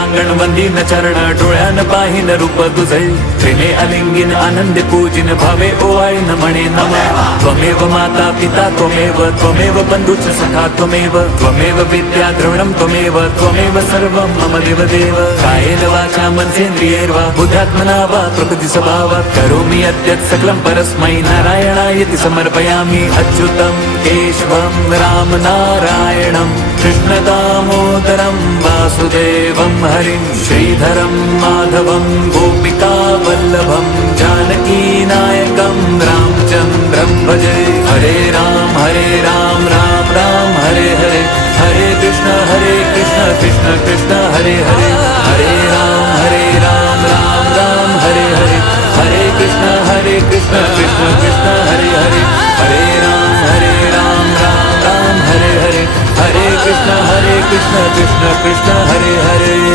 अंगण वंदीन चरण डोळ्यान पाहिन रूप तुझे प्रेमे अलिंगिन आनंदे पूजिन भावे ओवाळीन म्हणे नम त्वमेव माता पिता त्वमेव बंधुच सखा त्वमेव विद्या द्रविणं त्वमेव सर्वं मम देवदेव कायेन वाचा मनसेन्द्रियैर्वा बुद्ध्यात्मना वा प्रकृति स्वभावात् करोमि यद्यत् सकलं परस्मै नारायणायति समर्पयामि अच्युतं केशवं राम नारायणं कृष्ण दामोदरं वासुदेवं हरिं श्रीधरं माधवं गोपिका वल्लभं जानकी नायकं रामचन्द्रं भजे हरे राम राम राम हरे हरे हरे कृष्ण कृष्ण कृष्ण हरे हरे हरे राम राम हरे हरे हरे कृष्ण कृष्ण कृष्ण हरे हरे हरे राम राम हरे हरे हरे कृष्ण कृष्ण कृष्ण हरे हरे।